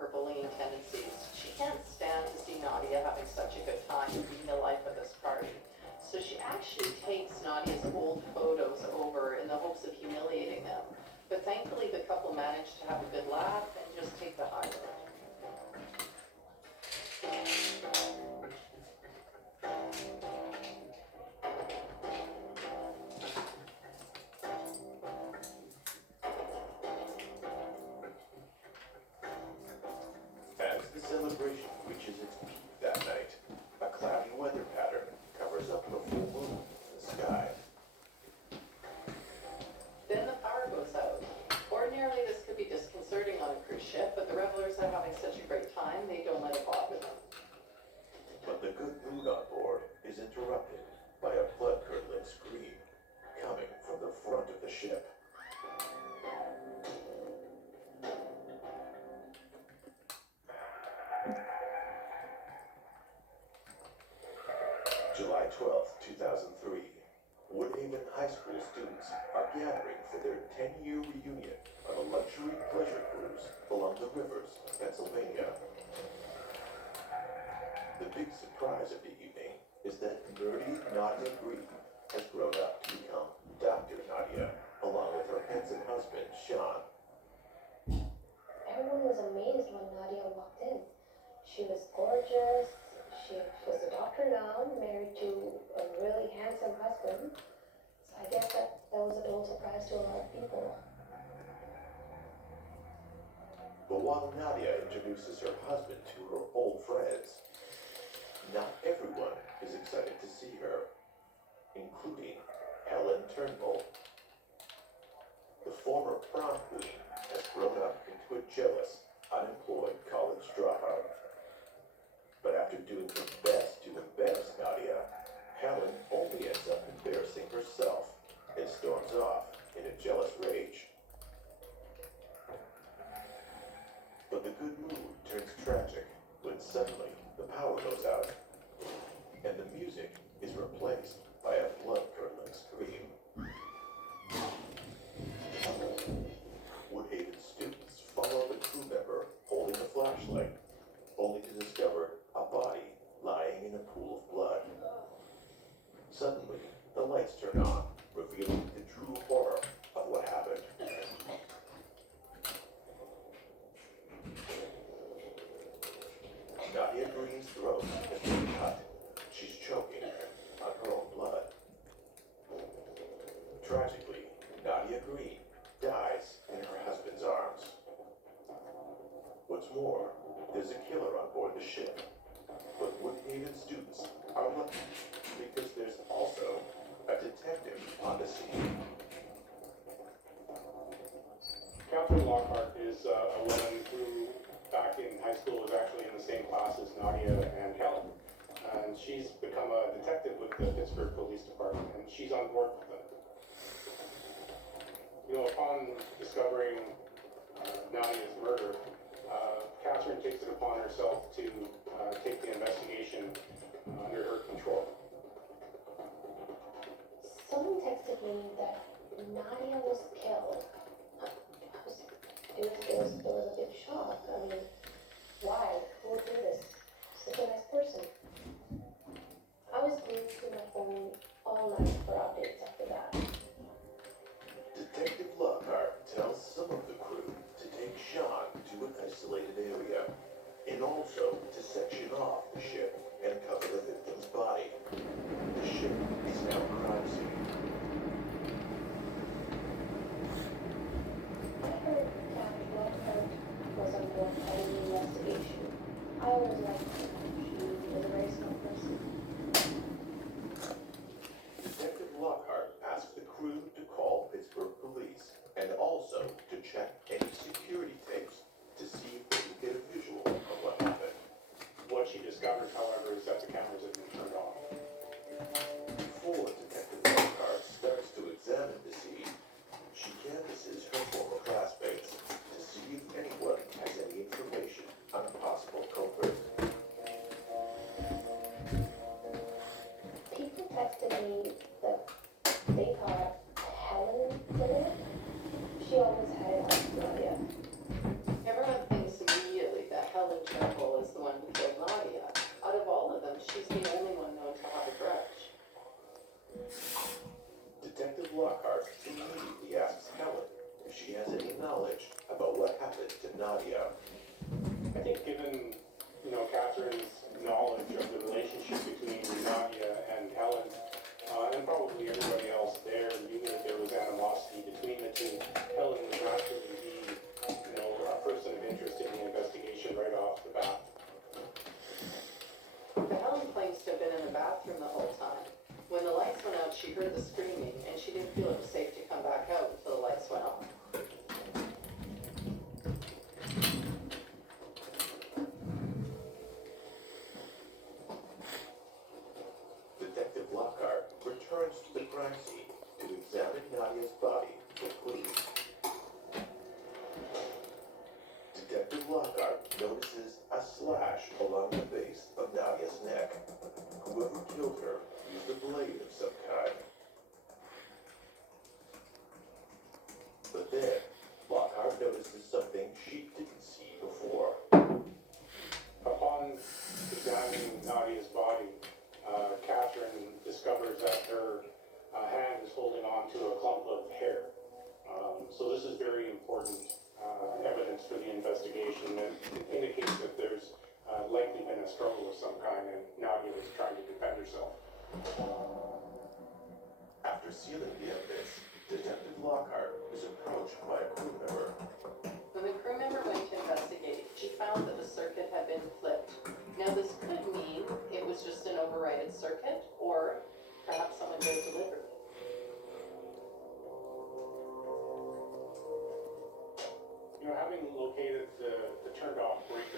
her bullying tendencies. She can't stand to see Nadia having such a good time and being the life of this party. So she actually takes Nadia's old photos over in the hopes of humiliating them. But thankfully the couple managed to have a good laugh and just take the high road. As the celebration reaches its peak that night, a cloudy weather pattern covers up the full moon in the sky. Then the power goes out. Ordinarily this could be disconcerting on a cruise ship, but the revelers are having such a great time they don't let it bother them. But the good mood on board is interrupted by a blood-curdling scream coming from the front of the ship. July 12th, 2003. Woodhaven High School students are gathering for their 10-year reunion on a luxury pleasure cruise along the rivers of Pennsylvania. The big surprise of the evening is that nerdy Nadia Green has grown up to become Dr. Nadia, along with her handsome husband, Sean. Everyone was amazed when Nadia walked in. She was gorgeous. She was a doctor now, married to a really handsome husband. So I guess that was a total surprise to a lot of people. But while Nadia introduces her husband to her old friends, not everyone is excited to see her, including Helen Turnbull. The former prom queen has grown up into a jealous, unemployed college dropout. But after doing her best to embarrass Nadia, Helen only ends up embarrassing herself and storms off in a jealous rage. But the good mood turns tragic when suddenly the power goes out, and the music is replaced by a blood-curdling scream. Woodhaven students follow the crew member holding a flashlight, only to discover a body lying in a pool of blood. Suddenly, the lights turn on, revealing the true horror of what happened. Nadia Green's throat has been cut. She's choking on her own blood. Tragically, Nadia Green dies in her husband's arms. What's more, there's a killer on board the ship. But Woodhaven students are lucky because there's also a detective on the scene. Catherine Lockhart is a woman who, back in high school, was actually in the same class as Nadia and Helen. And she's become a detective with the Pittsburgh Police Department, and she's on board with them. You know, upon discovering Nadia's murder, Catherine takes it upon herself to take the investigation under her control. Someone texted me that Nadia was killed. It was a big shock. I mean, why? Who would do this? Such a nice person. I was glued to my phone all night for updates after that. Detective Lockhart tells some of the crew to take Sean to an isolated area, and also to section off the ship and cover the victim's body. The ship is now a crime scene. I heard Captain Lockhart was on board fighting the investigation. I always liked her. She was a very smart person. Detective Lockhart asked the crew to call Pittsburgh Police and also to check any security tapes to see if they could get a visual of what happened. What she discovers, however, is that the cameras have been turned off. Before Detective Lockhart starts to examine the scene, she canvasses her former classmates to see if anyone has any information on a possible culprit. I think given, Catherine's knowledge of the relationship between Nadia and Helen, and probably everybody else there knew that there was animosity between the two, Helen would naturally be, a person of interest in the investigation right off the bat. But Helen claims to have been in the bathroom the whole time. When the lights went out, she heard the screaming, and she didn't feel it was safe to come back out until the lights went off. Detective Lockhart returns to the crime scene to examine Nadia's body for clues. Detective Lockhart notices a slash along the base of Nadia's neck. Whoever killed her used a blade of some kind. But then, Lockhart notices something she didn't see before. Upon examining Nadia's body, Catherine discovers that her hand is holding on to a clump of hair. So this is very important evidence for the investigation, and it indicates that there's likely been a struggle of some kind, and Nadia was trying to defend herself. After sealing the evidence, Detective Lockhart is approached by a crew member. When the crew member went to investigate, she found that the circuit had been flipped. Now this could mean it was just an overridden circuit, or perhaps someone did it deliberately. Having located the turned off breaker